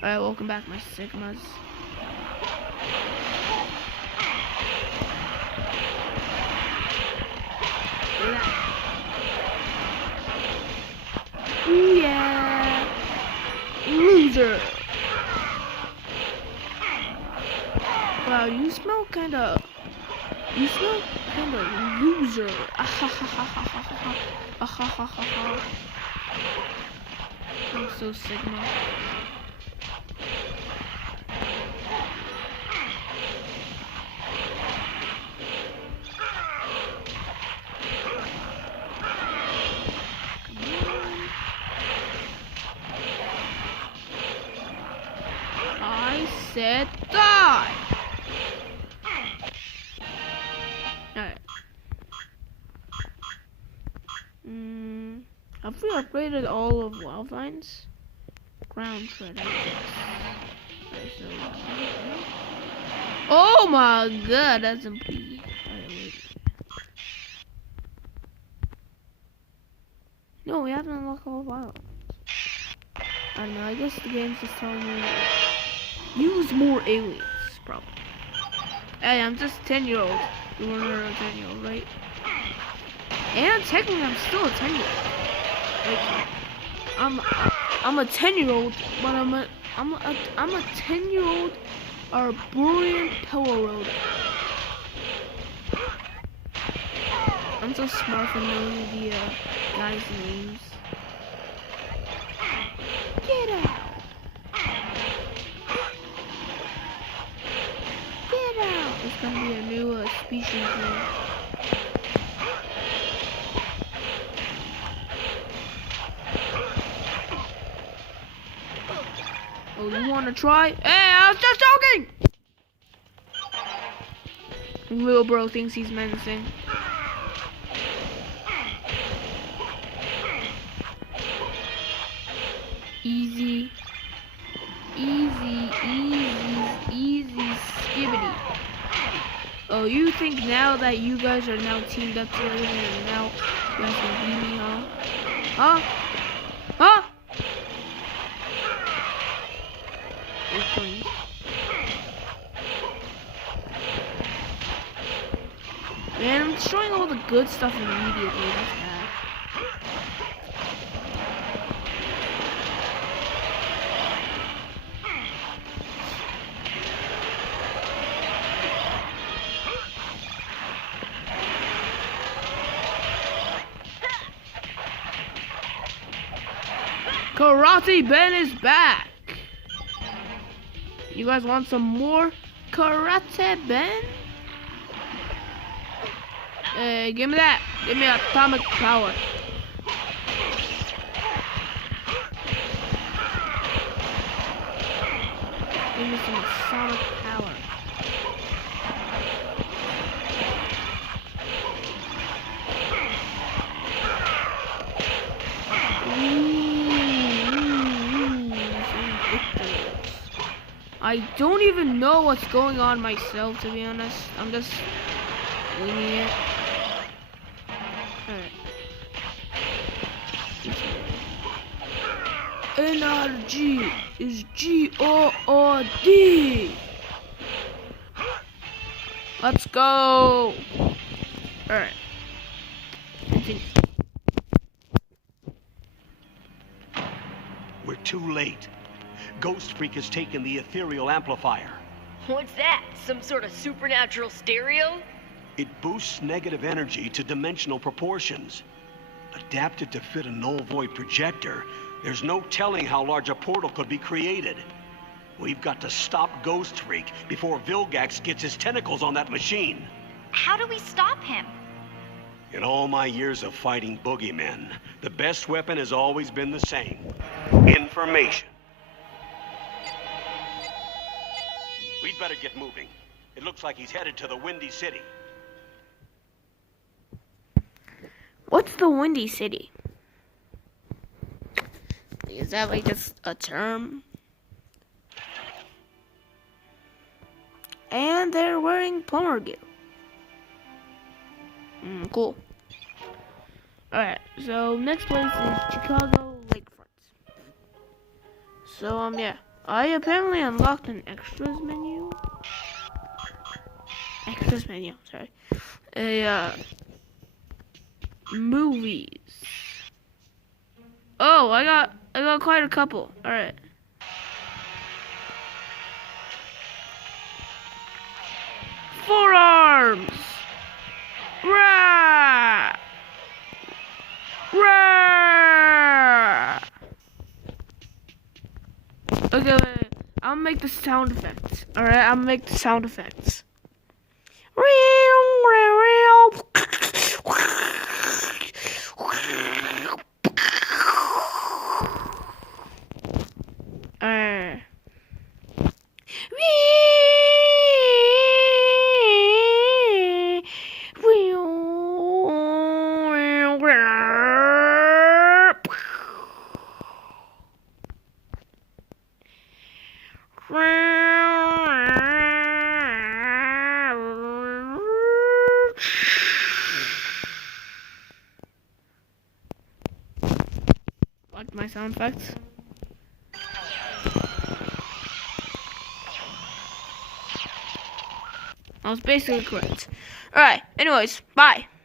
Alright, welcome back, my Sigmas. Look at that. Ooh, yeah. Loser. Wow, you smell kinda loser. I'm so Sigma. I said die! Alright. Have we upgraded all of Wildvine's? Ground shredder. Alright, so oh my god, that's MP. Alright, wait. No, we haven't unlocked all wild. I don't know, I guess the game's just telling me use more aliens, probably. Hey, I'm just 10-year-old. You were a 10-year-old, right? And technically I'm still a 10-year-old. Like, I'm a 10-year-old, but I'm a 10-year-old Arborian Power Road. I'm so smart for knowing the guys' names. Get out! Get out! It's gonna be a new species name. Oh, you wanna try? Hey, I was just joking! Little bro thinks he's menacing. Easy. Easy, skibbity. Oh, you think now that you guys are now teamed up together and now you guys can beat me, huh? Huh? Huh? Man, I'm destroying all the good stuff immediately. That's bad. Karate Ben is back. You guys want some more Karate Ben? Hey, give me that. Give me atomic power. Give me some atomic power. I don't even know what's going on myself, to be honest. I'm just winging it. Alright. NRG is GOOD. Let's go. Alright. Continue. We're too late. Ghost Freak has taken the ethereal amplifier. What's that? Some sort of supernatural stereo? It boosts negative energy to dimensional proportions. Adapted to fit a null void projector, there's no telling how large a portal could be created. We've got to stop Ghost Freak before Vilgax gets his tentacles on that machine. How do we stop him? In all my years of fighting boogeymen, the best weapon has always been the same. Information. We'd better get moving. It looks like he's headed to the Windy City. What's the Windy City? Is that like just a term? And they're wearing plumber gear. Cool. Alright, so next place is Chicago Lakefront. So, yeah. I apparently unlocked an extras menu. Extras menu, sorry. Movies. Oh, I got quite a couple. All right. Forearms. Rah! Rah! Okay, wait. I'll make the sound effects. All right, I'll make the sound effects. Like my sound effects. I was basically correct. Alright, anyways, bye.